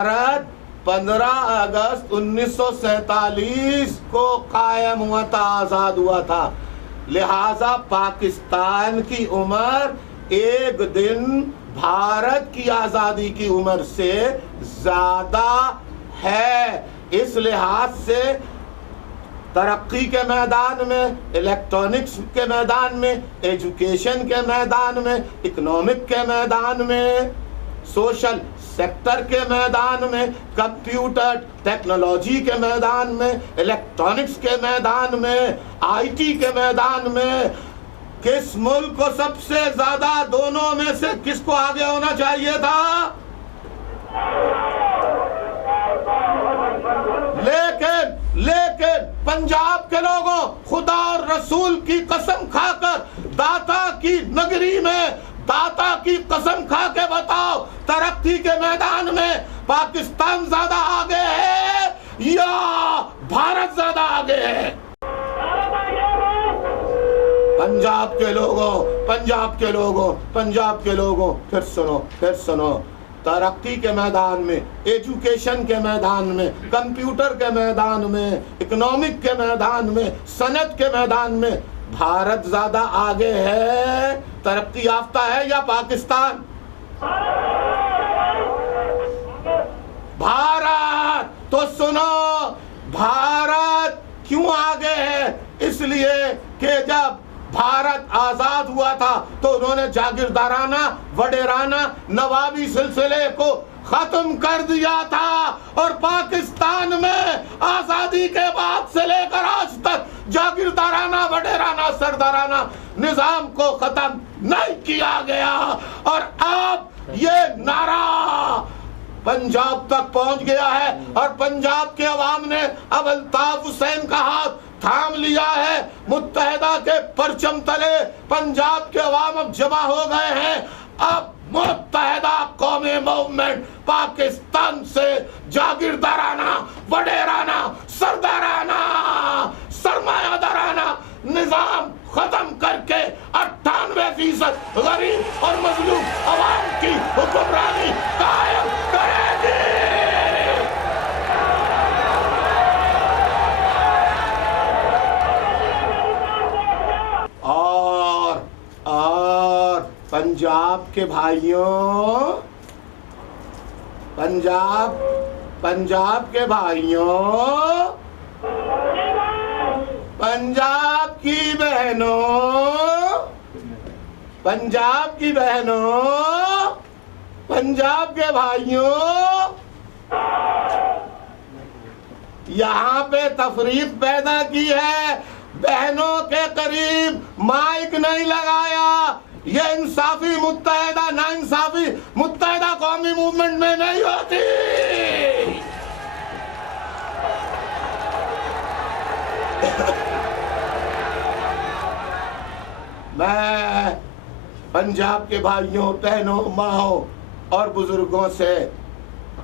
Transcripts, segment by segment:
भारत 15 अगस्त 1947 को कायम हुआ था, आजाद हुआ था। लिहाजा पाकिस्तान की उम्र एक दिन भारत की आजादी की उम्र से ज्यादा है। इस लिहाज से तरक्की के मैदान में, इलेक्ट्रॉनिक्स के मैदान में, एजुकेशन के मैदान में, इकोनॉमिक के मैदान में, सोशल सेक्टर के मैदान में, कंप्यूटर टेक्नोलॉजी के मैदान में, इलेक्ट्रॉनिक्स के मैदान में, आईटी के मैदान में किस मुल्क को सबसे ज्यादा दोनों में से किसको आगे होना चाहिए था? लेकिन पंजाब के लोगों, खुदा और रसूल की कसम खाकर दाता की नगरी में दाता की कसम खा के बताओ, तरक्की के मैदान में पाकिस्तान ज्यादा आगे है या भारत ज्यादा आगे है? पंजाब के लोगों फिर सुनो, तरक्की के मैदान में, एजुकेशन के मैदान में, कंप्यूटर के मैदान में, इकोनॉमिक के मैदान में, सनत के मैदान में भारत ज्यादा आगे है, तरक्की याफ्ता है या पाकिस्तान? भारत। तो सुनो, भारत क्यों आगे है? इसलिए कि जब भारत आजाद हुआ था तो उन्होंने जागीरदाराना, वडेराना, नवाबी सिलसिले को खत्म कर दिया था और पाकिस्तान में आजादी के बाद से लेकर आज तक जागीरदाराना, वडेराना, सरदाराना निजाम को खत्म नहीं किया गया। और अब ये नारा पंजाब तक पहुंच गया है और पंजाब के अवाम ने अब अल्ताफ हुसैन का हाथ थाम लिया है। मुत्तहिदा के परचम तले पंजाब के अवाम अब जमा हो गए हैं। अब मुत्तहिदा कौमी मूवमेंट पाकिस्तान से जागीरदाराना, वडेराना, सरदाराना, सरमायादाराना निजाम खत्म करके 98% गरीब और मजलूम अवाम की हुक्मरानी कायम करेगी। और पंजाब के भाइयों, पंजाब के भाइयों, पंजाब की बहनों, पंजाब की बहनों, पंजाब के भाइयों, यहाँ पे तफरीक पैदा की है। बहनों के करीब माइक नहीं लगाया। ये इंसाफी मुत्तहिदा, ना इंसाफी मुत्तहिदा कौमी मूवमेंट में नहीं होती। मैं पंजाब के भाइयों, बहनों, माओ और बुजुर्गों से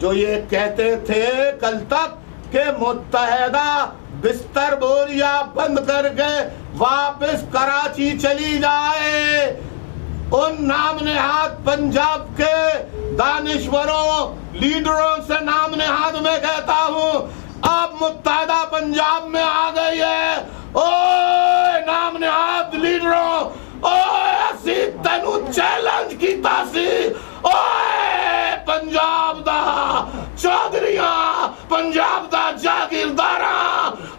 जो ये कहते थे कल तक के मुत्तहिदा बिस्तर बोरिया बंद करके वापस कराची चली जाए, उन नाम नेहाद पंजाब के दानिश्वरों, लीडरों से नाम नेहाद में कहता हूँ, अब मुत्तहिदा पंजाब में आ गई है। ओए नाम नेहाद लीडरों, ओए असी तेनू चैलेंज कीता सी। ओए पंजाब दा चौधरियां, पंजाब दा जागीरदारा,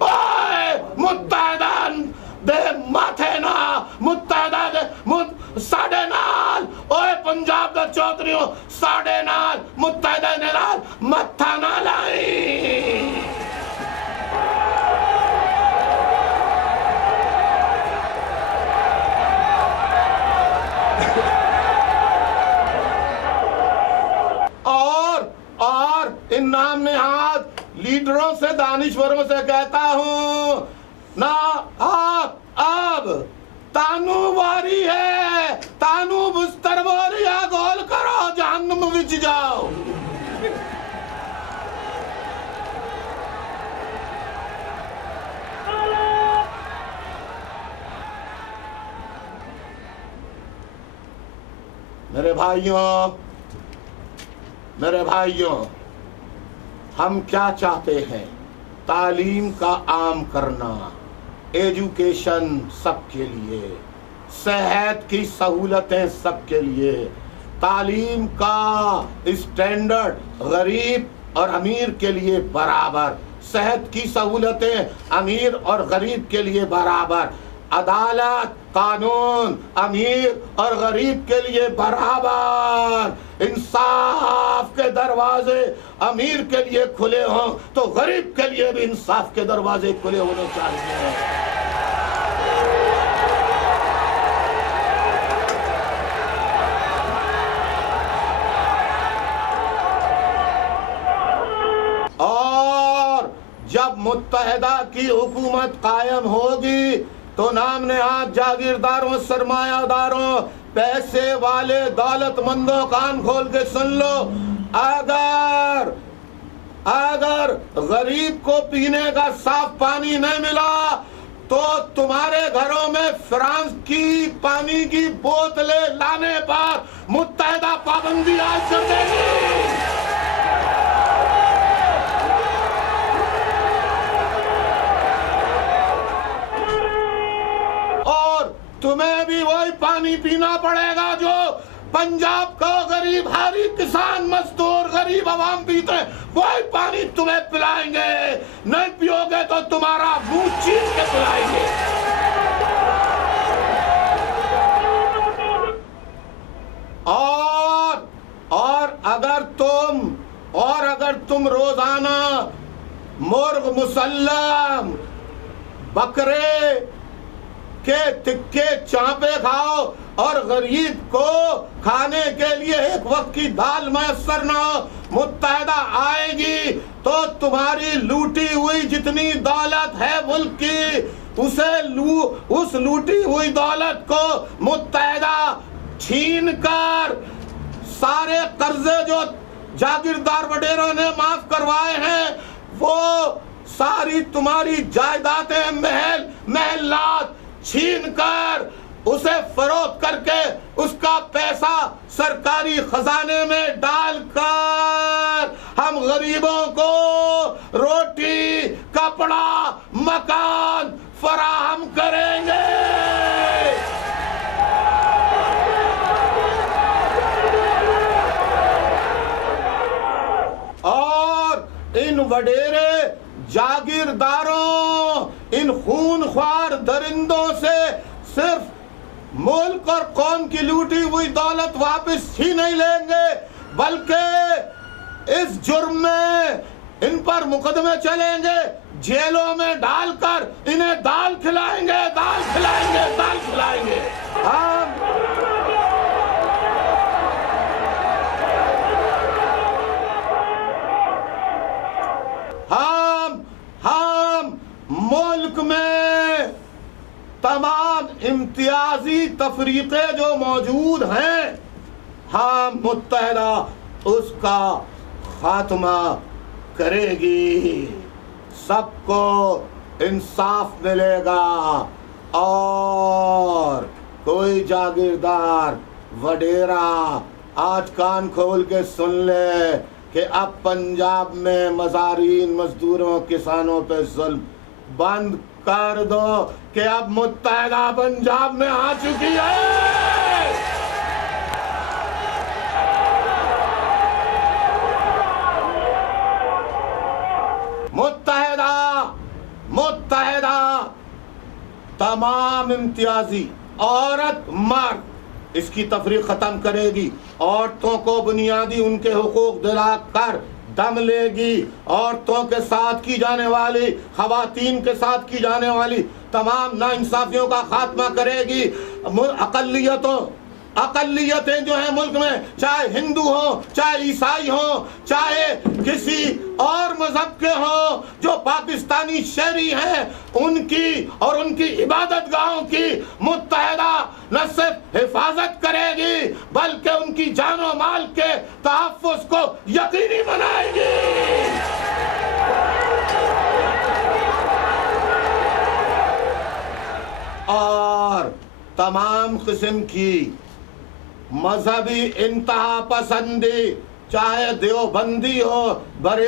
ओए मुत्तहिदा दे माथे ना, मुत्तहिदा दे साडे नाल, ओए पंजाब दा चौधरियों साडे नाल, मुत्तहिदा दे नाल मत्था ना लाई। और इन नाम नेहाद लीडरों से, दानिश्वरों से कहता हूं ना, आप अब तानू वारी है, तानू बिस्तर बोरिया गोल करो, जहन्नुम विच जाओ। मेरे भाइयों, हम क्या चाहते हैं? तालीम का आम करना, एजुकेशन सबके लिए, सेहत की सहूलतें सबके लिए, तालीम का स्टैंडर्ड गरीब और अमीर के लिए बराबर, सेहत की सहूलतें अमीर और गरीब के लिए बराबर, अदालत कानून अमीर और गरीब के लिए बराबर, इंसाफ के दरवाजे अमीर के लिए खुले हों तो गरीब के लिए भी इंसाफ के दरवाजे खुले होने चाहिए। और जब मुत्तहिदा की हुकूमत कायम होगी तो नाम नेहाद जागीरदारों, सरमायादारों, पैसे वाले दौलतमंदों, कान खोल के सुन लो, अगर गरीब को पीने का साफ पानी नहीं मिला तो तुम्हारे घरों में फ्रांस की पानी की बोतलें लाने पर मुत्तहिदा पाबंदी आज कर देगी। तुम्हें भी वही पानी पीना पड़ेगा जो पंजाब का गरीब हारी किसान मजदूर गरीब आवाम पीते हैं, वही पानी तुम्हें पिलाएंगे। नहीं पियोगे तो तुम्हारा मुंह चीर के पिलाएंगे। और अगर तुम रोजाना मुर्ग मुसल्लम बकरे के तिक्के चापे खाओ और गरीब को खाने के लिए एक वक्त की दाल मैसर न हो, मुत्तहिदा आएगी तो तुम्हारी लूटी हुई जितनी दौलत है मुल्क की उस लूटी हुई दौलत को मुत्तहिदा छीन कर सारे कर्जे जो जागीरदार वडेरों ने माफ करवाए हैं वो सारी तुम्हारी जायदादें महलात छीन कर उसे फरोख्त करके उसका पैसा सरकारी खजाने में डालकर हम गरीबों को रोटी, कपड़ा, मकान फराहम करेंगे। और इन वडेरे जागीरदारों, इन खूनख्वार दरिंदों से सिर्फ मुल्क और कौम की लूटी हुई दौलत वापस ही नहीं लेंगे बल्कि इस जुर्म में इन पर मुकदमे चलेंगे, जेलों में डालकर इन्हें दाल खिलाएंगे। हम मुल्क में तमाम इम्तियाजी तफरीके जो मौजूद हैं, हम मुत्तहिदा उसका खात्मा करेगी, सबको इंसाफ मिलेगा और कोई जागीरदार वडेरा आज कान खोल के सुन ले कि अब पंजाब में मज़ारीन, मजदूरों, किसानों पे जुल्म बंद कर दो कि अब मुत्तहिदा पंजाब में आ चुकी है। मुत्तहिदा तमाम इम्तियाजी औरत मर्द इसकी तफरीक खत्म करेगी, औरतों को बुनियादी उनके हुकूक दिलाकर दम लेगी, औरतों के साथ की जाने वाली, खवातीन के साथ की जाने वाली तमाम नाइंसाफियों का खात्मा करेगी। अकलियतें जो हैं मुल्क में, चाहे हिंदू हो, चाहे ईसाई हो, चाहे किसी और मजहब के हो, जो पाकिस्तानी शहरी हैं, उनकी और उनकी इबादत गाहों की मुत्तहिदा न सिर्फ हिफाजत करेगी बल्कि उनकी जानो माल के तहफ़्फ़ुज़ को यकीनी बनाएगी। और तमाम किस्म की मजहबी इंतहा पसंदी, चाहे देवबंदी हो, बरे